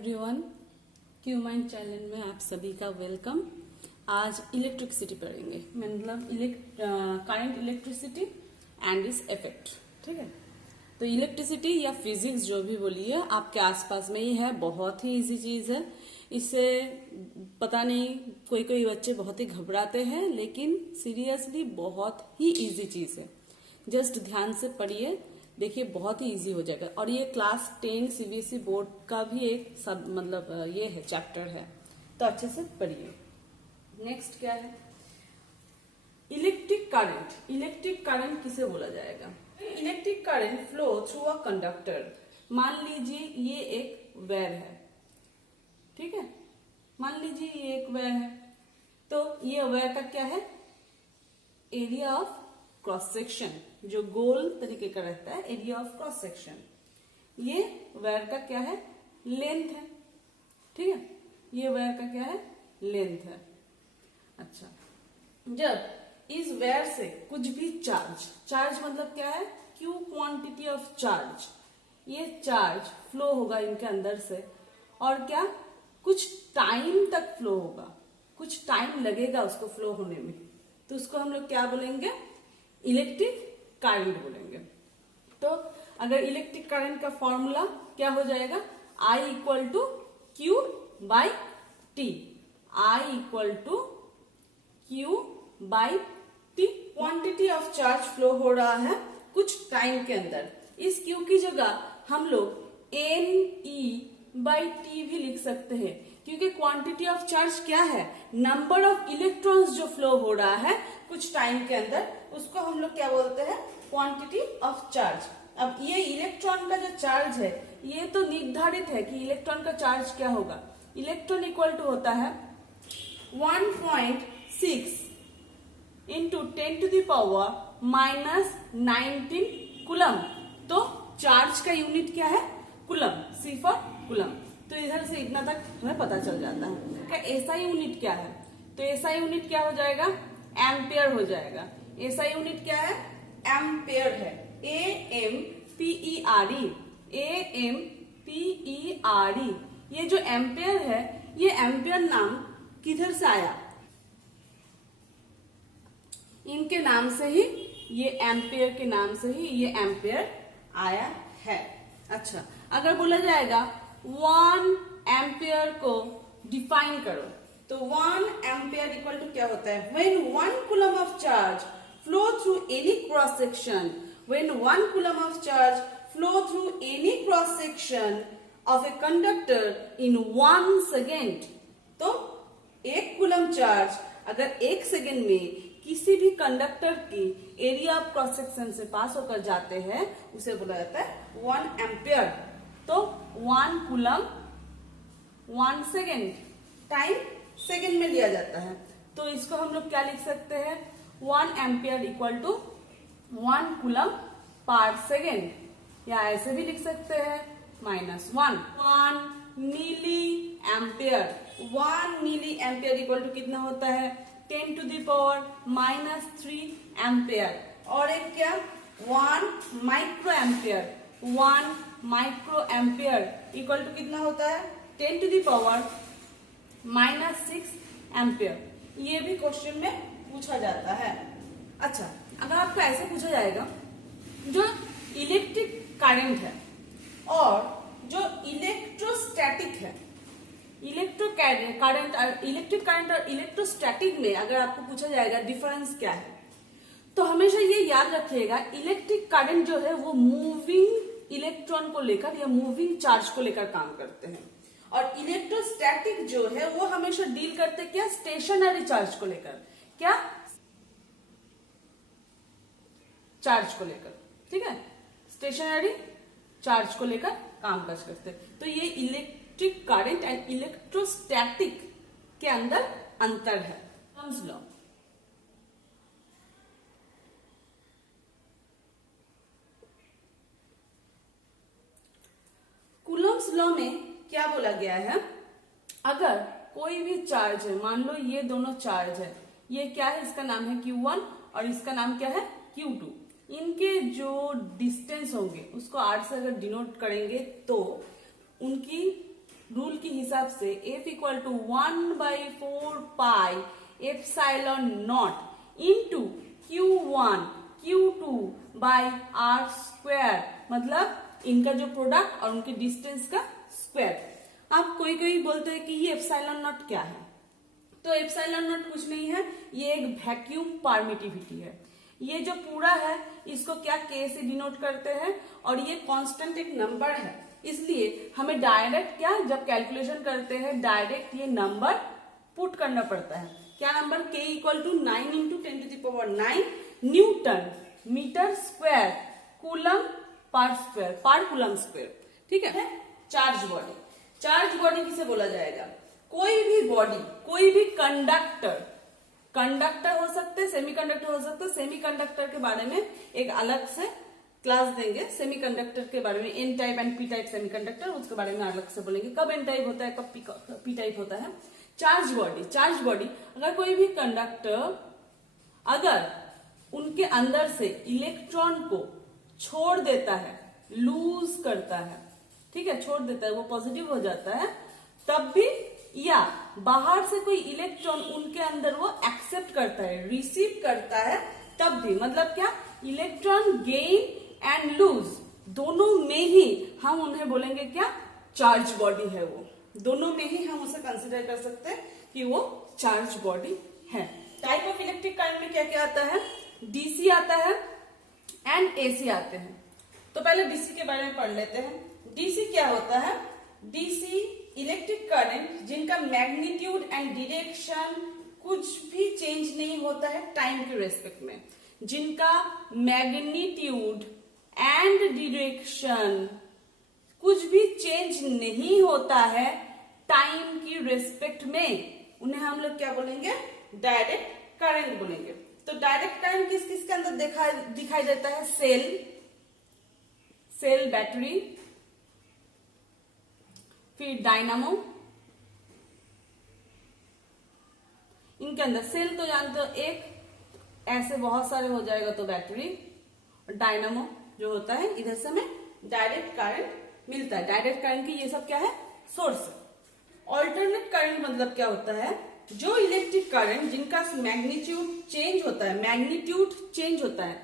Everyone, Q mind channel में आप सभी का वेलकम। आज इलेक्ट्रिसिटी पढ़ेंगे, मतलब current, electricity and its effect. ठीक है, तो इलेक्ट्रिसिटी या फिजिक्स जो भी बोलिए आपके आसपास में ही है। बहुत ही इजी चीज है। इससे पता नहीं कोई कोई बच्चे बहुत ही घबराते हैं, लेकिन सीरियसली बहुत ही इजी चीज है। जस्ट ध्यान से पढ़िए, देखिए बहुत ही इजी हो जाएगा। और ये क्लास 10 सीबीएसई बोर्ड का भी एक सब मतलब ये है, चैप्टर है, तो अच्छे से पढ़िए। नेक्स्ट क्या है? Electric current. इलेक्ट्रिक करंट किसे बोला जाएगा? Electric current flow through a conductor. मान लीजिए ये एक वायर है, ठीक है, मान लीजिए ये एक वायर है, तो ये वायर का क्या है? एरिया ऑफ क्रॉस सेक्शन, जो गोल तरीके का रहता है, एरिया ऑफ क्रॉस सेक्शन। ये वायर का क्या है? लेंथ है। ठीक है, ये वायर का क्या है? लेंथ है। अच्छा, जब इस वायर से कुछ भी चार्ज मतलब क्या है? क्यू क्वांटिटी ऑफ चार्ज, ये चार्ज फ्लो होगा इनके अंदर से, और क्या कुछ टाइम तक फ्लो होगा, कुछ टाइम लगेगा उसको फ्लो होने में, तो उसको हम लोग क्या बोलेंगे? इलेक्ट्रिक करंट बोलेंगे। तो अगर इलेक्ट्रिक करंट का फॉर्मूला क्या हो जाएगा? I equal to Q by T. I equal to Q by T. Quantity of charge flow हो रहा है कुछ टाइम के अंदर। इस क्यू की जगह हम लोग NE बाई टी भी लिख सकते हैं, क्योंकि क्वांटिटी ऑफ चार्ज क्या है? नंबर ऑफ इलेक्ट्रॉन्स जो फ्लो हो रहा है कुछ टाइम के अंदर, उसको हम लोग क्या बोलते हैं? Quantity of charge. अब ये इलेक्ट्रॉन का जो चार्ज है, ये तो निर्धारित है कि इलेक्ट्रॉन का चार्ज क्या होगा। इलेक्ट्रॉन इक्वल टू होता है 1.6 into 10 to the power minus 19 coulomb. तो चार्ज का यूनिट क्या है? Coulomb, C for coulomb. तो इधर से इतना तक हमें पता चल जाता है। क्या ऐसा यूनिट क्या है? तो ऐसा यूनिट क्या हो जाएगा? एम्पियर हो जाएगा। ऐसा यूनिट क्या है? एम्पियर है। AMPERE, AMPERE। ये जो एम्पियर है, ये एम्पियर नाम किधर से आया? इनके नाम से ही, ये एम्पियर के नाम से ही ये एम्पियर आया है। अच्छा, अगर बोला जाएगा 1 एम्पियर को डिफाइन करो, तो 1 एम्पियर इक्वल टू क्या होता है? When 1 coulomb of charge flow through any cross section, when 1 coulomb of charge flow through any cross section of a conductor in 1 second. तो 1 कूलम चार्ज अगर 1 सेकेंड में किसी भी कंडक्टर की एरिया ऑफ क्रॉस सेक्शन से पास होकर जाते हैं, उसे बोला जाता है 1 एम्पियर। तो 1 कूलम 1 सेकेंड, टाइम सेकेंड में लिया जाता है, तो इसको हम लोग क्या लिख सकते हैं? 1 ampere equal to 1 coulomb per second, या ऐसे भी लिख सकते हैं -1। 1 milliampere, 1 milliampere equal to कितना होता है? 10 टू द पावर -3 एम्पियर। और एक क्या? 1 microampere, 1 microampere equal to कितना होता है? 10 टू द पावर -6 एम्पियर। ये भी क्वेश्चन में पूछा जाता है। अच्छा, अगर आपको ऐसे पूछा जाएगा, जो इलेक्ट्रिक करंट है और जो इलेक्ट्रोस्टैटिक है, इलेक्ट्रिक करंट और इलेक्ट्रोस्टैटिक में अगर आपको पूछा जाएगा डिफरेंस क्या है, तो हमेशा ये याद रखिएगा, इलेक्ट्रिक करंट जो है वो मूविंग इलेक्ट्रॉन को लेकर या मूविंग चार्ज को लेकर काम करते हैं, और इलेक्ट्रोस्टैटिक जो है वो हमेशा डील करते क्या? स्टेशनरी चार्ज को लेकर। क्या? चार्ज को लेकर, ठीक है, स्टेशनरी चार्ज को लेकर काम काज करते हैं। तो ये इलेक्ट्रिक करंट एंड इलेक्ट्रोस्टैटिक के अंदर अंतर है। Coulomb's law. कूलम्स लॉ में क्या बोला गया है? अगर कोई भी चार्ज है, मान लो ये दोनों चार्ज है, ये क्या है? इसका नाम है Q1 और इसका नाम क्या है? Q2। इनके जो डिस्टेंस होंगे उसको R से अगर डिनोट करेंगे, तो उनकी रूल के हिसाब से F equal to 1/4 pi epsilon naught into Q1 Q2 by R square, मतलब इनका जो प्रोडक्ट और उनके डिस्टेंस का स्क्वायर। अब कोई कोई बोलते हैं कि ये एप्सिलॉन नॉट क्या है, तो एप्सिलॉन नॉट कुछ नहीं है, ये एक वैक्यूम परमिटिविटी है। ये जो पूरा है इसको क्या K से डिनोट करते हैं, और ये कांस्टेंट एक नंबर है, इसलिए हमें डायरेक्ट क्या, जब कैलकुलेशन करते हैं डायरेक्ट ये नंबर पुट करना पड़ता है। क्या number, K equal to 9 into 10⁹ newton metre square coulomb per square per coulomb square. ठीक है। चार्ज बॉडी, चार्ज बॉडी किसे बोला जाएगा, कोई भी बॉडी, कोई भी कंडक्टर, कंडक्टर हो सकते, सेमीकंडक्टर हो सकते। सेमीकंडक्टर के बारे में एक अलग से क्लास देंगे, सेमीकंडक्टर के बारे में, N type and P type semiconductor, उसके बारे में अलग से बोलेंगे, कब एन टाइप होता है, कब पी टाइप होता है। चार्ज बॉडी, चार्ज बॉडी अगर कोई भी कंडक्टर अगर उनके अंदर से इलेक्ट्रॉन को छोड़ देता है, लूज करता है, ठीक है, छोड़ देता है, वो पॉजिटिव हो जाता है, तब भी, या बाहर से कोई इलेक्ट्रॉन उनके अंदर वो एक्सेप्ट करता है, रिसीव करता है, तब भी, मतलब क्या, इलेक्ट्रॉन गेन एंड लूज दोनों में ही हम उन्हें बोलेंगे क्या, चार्ज बॉडी है। वो दोनों में ही हम उसे कंसिडर कर सकते हैं कि वो चार्ज बॉडी है। टाइप ऑफ इलेक्ट्रिक करंट में क्या क्या आता है, डीसी आता है एंड एसी आते हैं। तो पहले डीसी के बारे में पढ़ लेते हैं। डीसी क्या होता है, डीसी इलेक्ट्रिक करंट जिनका मैग्नीट्यूड एंड डायरेक्शन कुछ भी चेंज नहीं होता है टाइम के रेस्पेक्ट में, जिनका मैग्नीट्यूड एंड डायरेक्शन कुछ भी चेंज नहीं होता है टाइम की रेस्पेक्ट में, उन्हें हम लोग क्या बोलेंगे, डायरेक्ट करंट बोलेंगे। तो डायरेक्ट करंट किस किस के अंदर दिखाई देता है, सेल बैटरी, फिर डायनामो, इनके अंदर। सेल तो जानते हो, एक ऐसे बहुत सारे हो जाएगा तो बैटरी, और डायनामो जो होता है इधर से हमें डायरेक्ट करंट मिलता है। डायरेक्ट करंट की ये सब क्या है, सोर्स। ऑल्टरनेट करंट मतलब क्या होता है, जो इलेक्ट्रिक करंट जिनका मैग्नीट्यूड चेंज होता है, मैग्नीट्यूड चेंज होता है,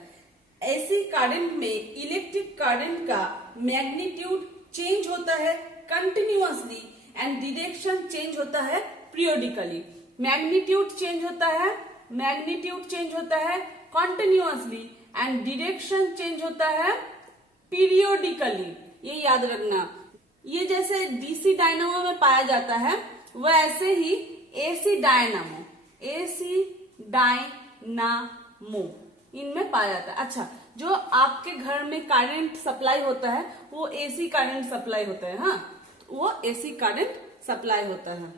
ऐसी करंट में इलेक्ट्रिक करंट का मैग्नीट्यूड चेंज होता है कंटिन्यूअसली एंड डायरेक्शन चेंज होता है पीरियोडिकली। मैग्नीट्यूड चेंज होता है, मैग्नीट्यूड चेंज होता है कंटिन्यूअसली एंड डायरेक्शन चेंज होता है पीरियोडिकली। ये याद रखना। ये जैसे डीसी डायनामो में पाया जाता है, वह ऐसे ही एसी डायनामो, एसी डायनामो इनमें पाया जाता है। अच्छा, जो आपके घर में करंट सप्लाई होता है वो एसी करंट सप्लाई होता है, हाँ, वो एसी करंट सप्लाई होता है।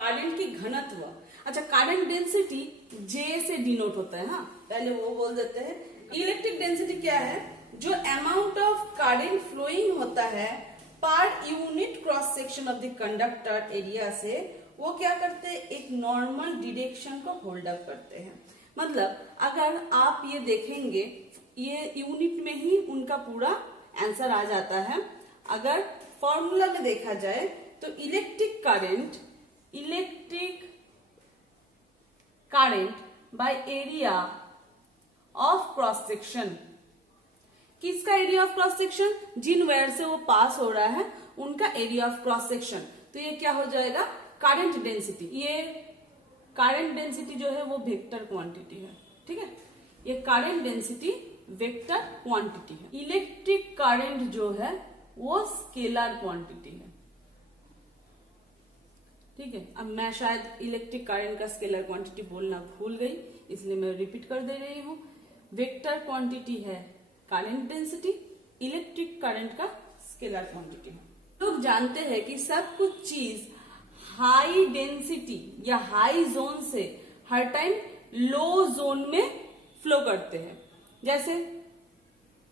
करंट की घनत्व, अच्छा, करंट डेंसिटी जे से डिनोट होता है, हाँ, पहले वो बोल देते हैं। इलेक्ट्रिक डेंसिटी क्या है, जो अमाउंट ऑफ करंट फ्लोइंग होता है per unit cross section of the conductor area से, वो क्या करते हैं, एक नॉर्मल डायरेक्शन को होल्ड अप करते हैं। मतलब अगर आप ये देखेंगे, ये यूनिट में ही उनका पूरा आंसर आ जाता है। अगर फॉर्मूला में देखा जाए तो electric current by area of cross section, किसका एरिया ऑफ क्रॉस सेक्शन, जिन वायर से वो पास हो रहा है उनका एरिया ऑफ क्रॉस सेक्शन। तो ये क्या हो जाएगा, करंट डेंसिटी। ये करंट डेंसिटी जो है वो वेक्टर क्वांटिटी है, ठीक है, ये करंट डेंसिटी वेक्टर क्वांटिटी है। इलेक्ट्रिक करंट जो है वो स्केलर क्वांटिटी है, ठीक है। अब मैं शायद इलेक्ट्रिक करंट का स्केलर क्वांटिटी बोलना भूल गई, इसलिए मैं रिपीट कर दे रही हूं। वेक्टर क्वांटिटी है करंट डेंसिटी, इलेक्ट्रिक करंट का स्केलर क्वांटिटी है। लोग जानते हैं कि सब कुछ चीज हाई डेंसिटी या हाई जोन से हर टाइम लो जोन में फ्लो करते हैं। जैसे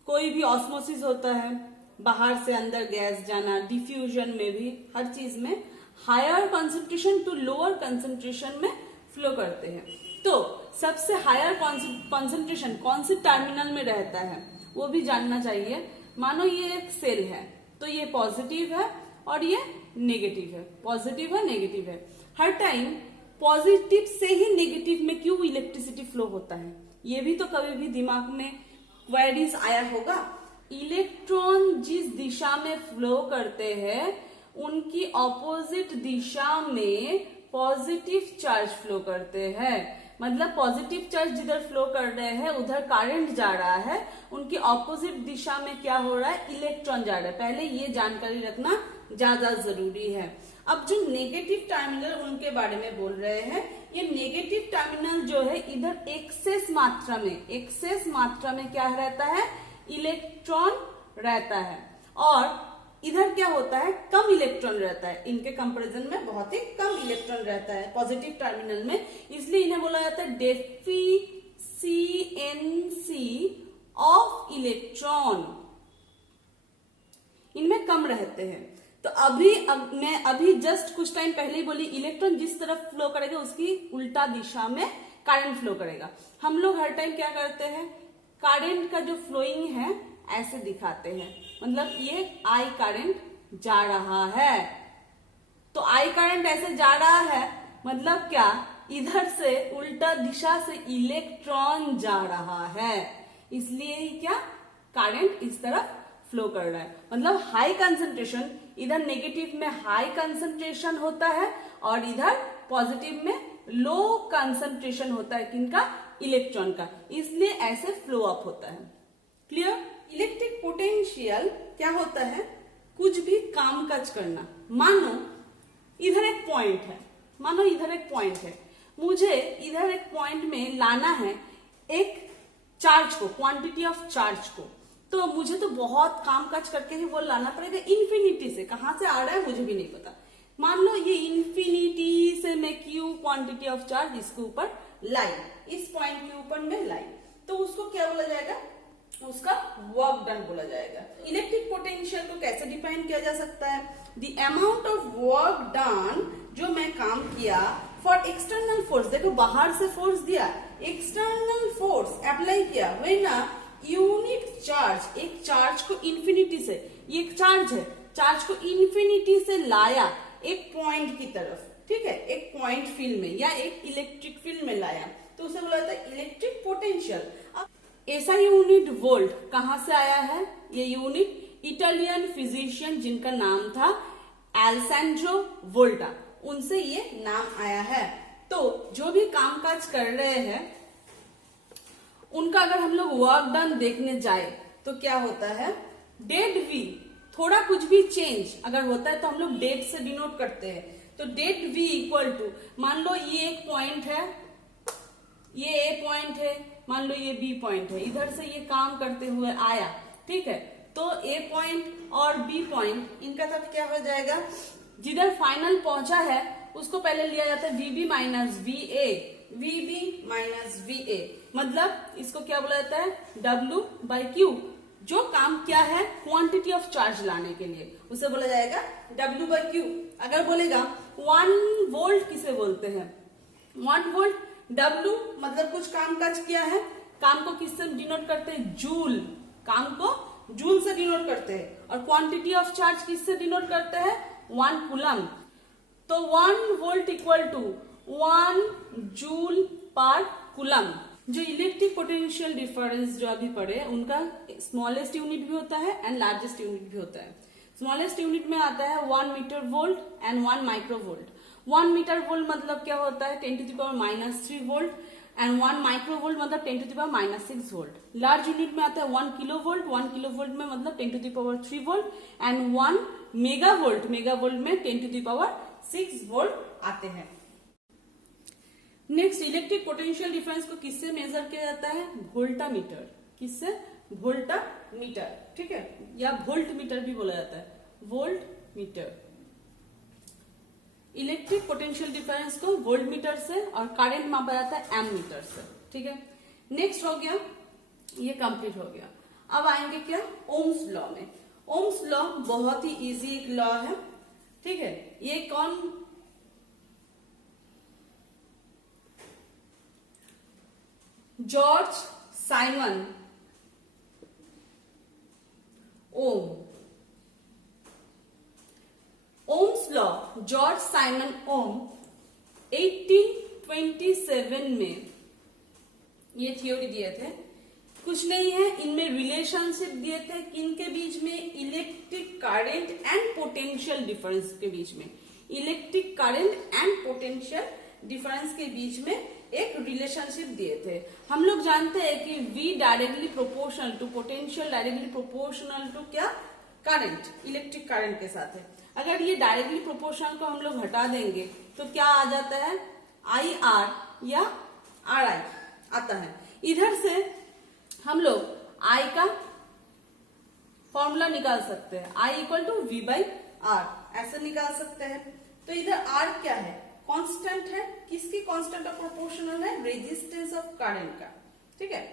कोई भी ऑस्मोसिस होता है, बाहर से अंदर गैस जाना, डिफ्यूजन में भी, हर चीज में higher concentration to lower concentration में फ्लो करते हैं। तो सबसे हायर कंसंट्रेशन कौन से टर्मिनल में रहता है वो भी जानना चाहिए। मानो ये एक सेल है तो ये पॉजिटिव है और ये नेगेटिव है, पॉजिटिव है नेगेटिव है। हर टाइम पॉजिटिव से ही नेगेटिव में क्यों इलेक्ट्रिसिटी फ्लो होता है, ये भी तो कभी भी दिमाग में क्वेरीज आया होगा। इलेक्ट्रॉन जिस दिशा में फ्लो करते हैं उनकी ऑपोजिट दिशा में पॉजिटिव चार्ज फ्लो करते हैं। मतलब पॉजिटिव चार्ज जिधर फ्लो कर रहे हैं उधर करंट जा रहा है, उनकी ऑपोजिट दिशा में क्या हो रहा है, इलेक्ट्रॉन जा रहा है। पहले ये जानकारी रखना ज्यादा जरूरी है। अब जो नेगेटिव टर्मिनल उनके बारे में बोल रहे हैं, ये नेगेटिव टर्मिनल जो है इधर एक्सेस मात्रा में क्या रहता है, इलेक्ट्रॉन रहता है, और इधर क्या होता है, कम इलेक्ट्रॉन रहता है। इनके कंपैरिजन में बहुत ही कम इलेक्ट्रॉन रहता है पॉजिटिव टर्मिनल में, इसलिए इन्हें बोला जाता है डेफिशिएंसी ऑफ इलेक्ट्रॉन, इनमें कम रहते हैं। तो मैं अभी जस्ट कुछ टाइम पहले ही बोली, इलेक्ट्रॉन जिस तरफ फ्लो करेगा उसकी उल्टा दिशा में करंट फ्लो करेगा। हम लोग हर टाइम क्या करते हैं, करंट का जो फ्लोइंग है ऐसे दिखाते हैं, मतलब ये आई करंट जा रहा है, तो आई करंट ऐसे जा रहा है मतलब क्या, इधर से उल्टा दिशा से इलेक्ट्रॉन जा रहा है, इसलिए ही क्या करंट इस तरफ फ्लो कर रहा है। मतलब हाई कंसंट्रेशन, इधर नेगेटिव में हाई कंसंट्रेशन होता है और इधर पॉजिटिव में लो कंसंट्रेशन होता है, किनका, इलेक्ट्रॉन का, इसलिए ऐसे फ्लो अप होता है। क्लियर। इलेक्ट्रिक पोटेंशियल क्या होता है, कुछ भी काम काज करना। मानो इधर एक पॉइंट है, मुझे इधर एक पॉइंट में लाना है एक चार्ज को, क्वांटिटी ऑफ चार्ज को, तो मुझे तो बहुत काम काज करके ही वो लाना पड़ेगा इन्फिनिटी से। कहां से आ रहा है मुझे भी नहीं पता। मान लो ये इन्फिनिटी से मैं क्यू क्वांटिटी ऑफ चार्ज इसके ऊपर लाई, इस पॉइंट के ऊपर में लाई, तो उसको क्या बोला जाएगा, उसका वर्क डन बोला जाएगा। इलेक्ट्रिक पोटेंशियल को कैसे डिफाइन किया जा सकता है, the amount of work done, जो मैं काम किया फॉर एक्सटर्नल फोर्स, देखो बाहर से फोर्स दिया, एक्सटर्नल फोर्स अप्लाई किया, वरना यूनिट चार्ज, एक चार्ज को इन्फिनिटी से, ये एक चार्ज है, चार्ज को इन्फिनिटी से लाया एक पॉइंट की तरफ, ठीक है, एक पॉइंट फील्ड में या एक इलेक्ट्रिक फील्ड में लाया, तो उसे बोला जाता है इलेक्ट्रिक पोटेंशियल। ऐसा यूनिट वोल्ट कहां से आया है, ये यूनिट इटालियन फिजिशियन जिनका नाम था एलेसैंड्रो वोल्टा, उनसे ये नाम आया है। तो जो भी कामकाज कर रहे हैं उनका अगर हम लोग वर्क डन देखने जाए तो क्या होता है, डेड वी, थोड़ा कुछ भी चेंज अगर होता है तो हम लोग डेट से डिनोट करते हैं। तो डेट वी इक्वल टू, मान लो ये एक पॉइंट है, ये ए पॉइंट है, मान लो ये बी पॉइंट है, इधर से ये काम करते हुए आया, ठीक है, तो ए पॉइंट और बी पॉइंट इनका तब क्या हो जाएगा, जिधर फाइनल पहुंचा है उसको पहले लिया जाता है VB minus V A, VB minus V A, मतलब इसको क्या बोला जाता है, डब्ल्यू बाई क्यू, जो काम क्या है क्वांटिटी ऑफ चार्ज लाने के लिए, उसे बोला जाएगा डब्ल्यू बाई क्यू। अगर बोलेगा 1 वोल्ट किसे बोलते हैं, 1 वोल्ट, डब्ल्यू मतलब कुछ काम काज किया है, काम को किससे डिनोट करते हैं, जूल, काम को जूल से डिनोट करते हैं, और क्वांटिटी ऑफ चार्ज किससे डिनोट करते हैं, 1 कूलम। तो 1 volt equal to 1 joule per coulomb. जो इलेक्ट्रिक पोटेंशियल डिफरेंस जो अभी पढ़े उनका स्मॉलेस्ट यूनिट भी होता है एंड लार्जेस्ट यूनिट भी होता है। स्मॉलेस्ट यूनिट में आता है 1 metre volt and 1 microvolt. 1 metre volt मतलब क्या होता है 10⁻³ वोल्ट एंड 1 माइक्रो वोल्ट मतलब 10⁻⁶ वोल्ट। लार्ज यूनिट में आता है 1 किलो वोल्ट, 1 किलो वोल्ट में मतलब 10⁻³ वोल्ट एंड 1 मेगा वोल्ट में 10⁻⁶ वोल्ट आते हैं। नेक्स्ट, इलेक्ट्रिक पोटेंशियल डिफरेंस को किससे मेजर किया जाता है, वोल्टामीटर, किससे, वोल्टामीटर, ठीक है, या वोल्ट मीटर भी बोला जाता है, volt meter. Electric potential difference को वोल्ट मीटर से और करंट मापा जाता है एम मीटर से, ठीक है। नेक्स्ट हो गया, ये कंप्लीट हो गया। अब आएंगे क्या, ओम्स लॉ में। ओम्स लॉ बहुत ही इजी एक लॉ है, ठीक है। ये कौन, जॉर्ज साइमन ओम, ओम्स लॉ, जॉर्ज साइमन ओम 1827 में ये थ्योरी दिए थे। कुछ नहीं है, इनमें रिलेशनशिप दिए थे किनके बीच में, electric current and potential difference के बीच में, electric current and potential difference के बीच में एक रिलेशनशिप दिए थे। हम लोग जानते हैं कि V directly proportional to potential, directly proportional to क्या, करंट, इलेक्ट्रिक करंट के साथ है। अगर ये डायरेक्टली प्रोपोर्शनल को हम लोग हटा देंगे तो क्या आ जाता है, IR या RI आता है। इधर से हम लोग I का फॉर्मूला निकाल सकते हैं, I इक्वल टू V/R ऐसे निकाल सकते हैं। तो इधर R क्या है, कांस्टेंट है, किसकी कांस्टेंट ऑफ प्रोपोर्शनल है, रेजिस्टेंस ऑफ करंट का, ठीक है।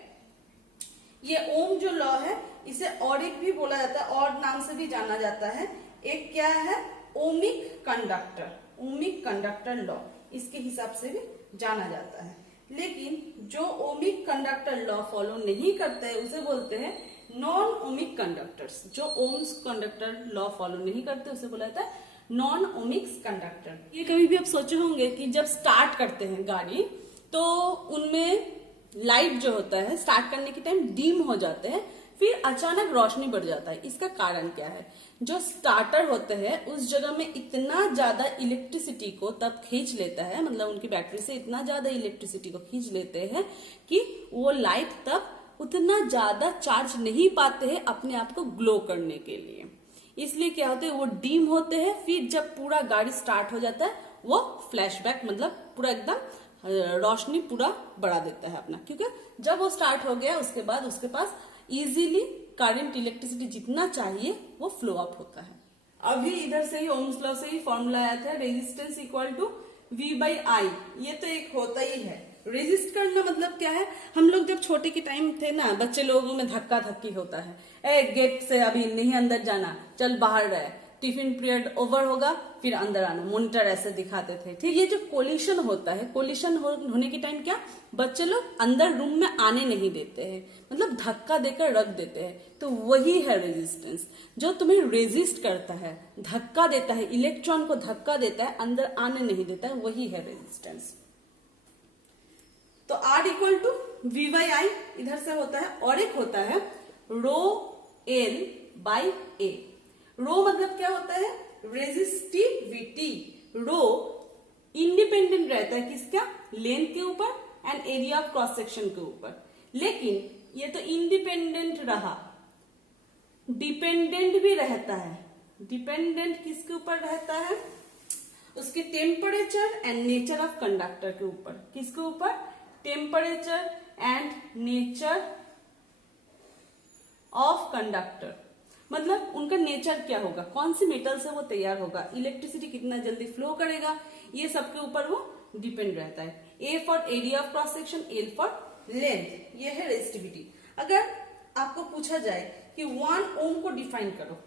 ये ओम जो लॉ है इसे और एक भी बोला जाता है, और नाम से भी जाना जाता है। एक क्या है, ohmic conductor, ohmic conductor law इसके हिसाब से भी जाना जाता है। लेकिन जो ओमिक कंडक्टर लॉ फॉलो नहीं करते हैं उसे बोलते हैं नॉन ओमिक कंडक्टर्स। जो ओम्स कंडक्टर लॉ फॉलो नहीं करते उसे बोला जाता है नॉन ओमिक्स कंडक्टर। ये कभी भी आप सोचे होंगे कि जब स्टार्ट करते हैं गाड़ी तो उनमें लाइट जो होता है स्टार्ट करने के टाइम डिम हो जाते हैं, फिर अचानक रोशनी बढ़ जाता है। इसका कारण क्या है, जो स्टार्टर होते हैं उस जगह में इतना ज्यादा इलेक्ट्रिसिटी को तब खींच लेता है, मतलब उनकी बैटरी से इतना ज्यादा इलेक्ट्रिसिटी को खींच लेते हैं कि वो लाइट तब उतना ज्यादा चार्ज नहीं पाते हैं अपने आप को ग्लो करने के लिए। इसलिए क्या होते हैं, वो डीम होते हैं। फिर जब पूरा गाड़ी स्टार्ट हो जाता है वो फ्लैशबैक, मतलब पूरा एकदम रोशनी पूरा बढ़ा देता है अपना, क्योंकि जब वो स्टार्ट हो गया उसके बाद उसके पास इजीली करंट, इलेक्ट्रिसिटी जितना चाहिए वो फ्लो अप होता है। अभी इधर से ही ओम्स लॉ से ही फॉर्मूला आया था, रेजिस्टेंस इक्वल टू V/I। ये तो एक होता ही है। रेजिस्ट करना मतलब क्या है, हम लोग जब छोटे के टाइम थे ना, बच्चे लोगों में धक्का धक्की होता है, गेट से अभी नहीं अंदर जाना, चल बाहर रहे, टिफिन पीरियड ओवर होगा फिर अंदर आना, मॉनिटर ऐसे दिखाते थे। ठीक, ये जो कोलिशन होता है, कोलिशन होने के टाइम क्या बच्चे लोग अंदर रूम में आने नहीं देते हैं, मतलब धक्का देकर रख देते हैं। तो वही है रेजिस्टेंस, जो तुम्हें रेजिस्ट करता है, धक्का देता है, इलेक्ट्रॉन को धक्का देता है, अंदर आने नहीं देता है, वही है रेजिस्टेंस। तो R इक्वल टू V/I इधर से होता है, और एक होता है ρL/A। रो मतलब क्या होता है, रेजिस्टिविटी। रो इंडिपेंडेंट रहता है किसका, लेंथ के ऊपर and area of cross section के ऊपर। लेकिन ये तो इंडिपेंडेंट रहा, डिपेंडेंट भी रहता है। डिपेंडेंट किसके ऊपर रहता है, उसके temperature and nature of conductor के ऊपर। किसके ऊपर, temperature and nature of conductor, मतलब उनका नेचर क्या होगा, कौन सी मेटल से वो तैयार होगा, इलेक्ट्रिसिटी कितना जल्दी फ्लो करेगा, ये सबके ऊपर वो डिपेंड रहता है। A for area of cross section, L for length, ये है रेजिस्टिविटी। अगर आपको पूछा जाए कि 1 ओम को डिफाइन करो,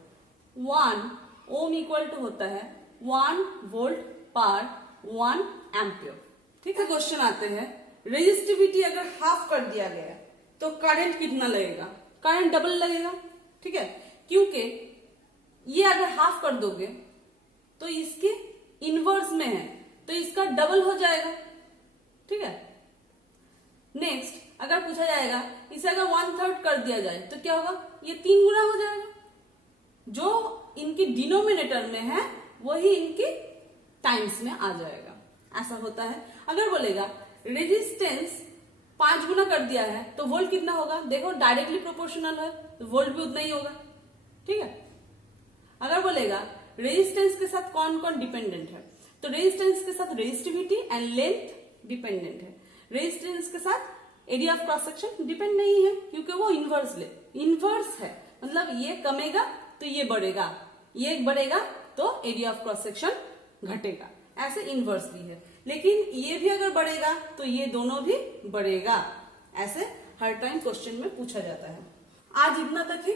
1 ओम इक्वल टू होता है 1 वोल्ट पर 1 एम्पियर। ठीक है, क्वेश्चन आते हैं, रेजिस्टिविटी अगर हाफ कर दिया गया तो करंट कितना लगेगा, करंट डबल लगेगा। ठीक है, क्योंकि ये अगर हाफ कर दोगे तो इसके इनवर्स में है तो इसका डबल हो जाएगा। ठीक है, नेक्स्ट अगर पूछा जाएगा इसे अगर 1/3 कर दिया जाए तो क्या होगा, ये 3 गुना हो जाएगा। जो इनकी डिनोमिनेटर में है वही इनकी टाइम्स में आ जाएगा, ऐसा होता है। अगर बोलेगा रेजिस्टेंस 5 गुना कर दिया है तो वोल्ट कितना होगा, देखो डायरेक्टली प्रोपोर्शनल है तो वोल्ट भी उतना ही होगा। ठीक है, अगर बोलेगा रेजिस्टेंस के साथ कौन कौन डिपेंडेंट है, तो रेजिस्टेंस के साथ रेजिस्टिविटी एंड लेंथ डिपेंडेंट है। रेजिस्टेंस के साथ area of cross section depend नहीं है क्योंकि वो इनवर्स है, मतलब ये कमेगा तो ये बढ़ेगा, ये बढ़ेगा तो एरिया ऑफ क्रॉस सेक्शन घटेगा, ऐसे इनवर्सली है। लेकिन ये भी अगर बढ़ेगा तो ये दोनों भी बढ़ेगा, ऐसे हर टाइम क्वेश्चन में पूछा जाता है। आज इतना तक ही,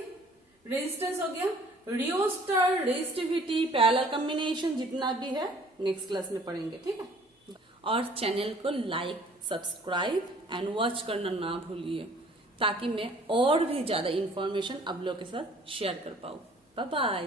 रेजिस्टेंस हो गया, रियोस्टर, रेजिस्टिविटी, पैरेलल कॉम्बिनेशन जितना भी है नेक्स्ट क्लास में पढ़ेंगे। ठीक है, और चैनल को लाइक, सब्सक्राइब एंड वॉच करना ना भूलिए ताकि मैं और भी ज्यादा इंफॉर्मेशन आप लोगों के साथ शेयर कर पाऊँ। Bye bye.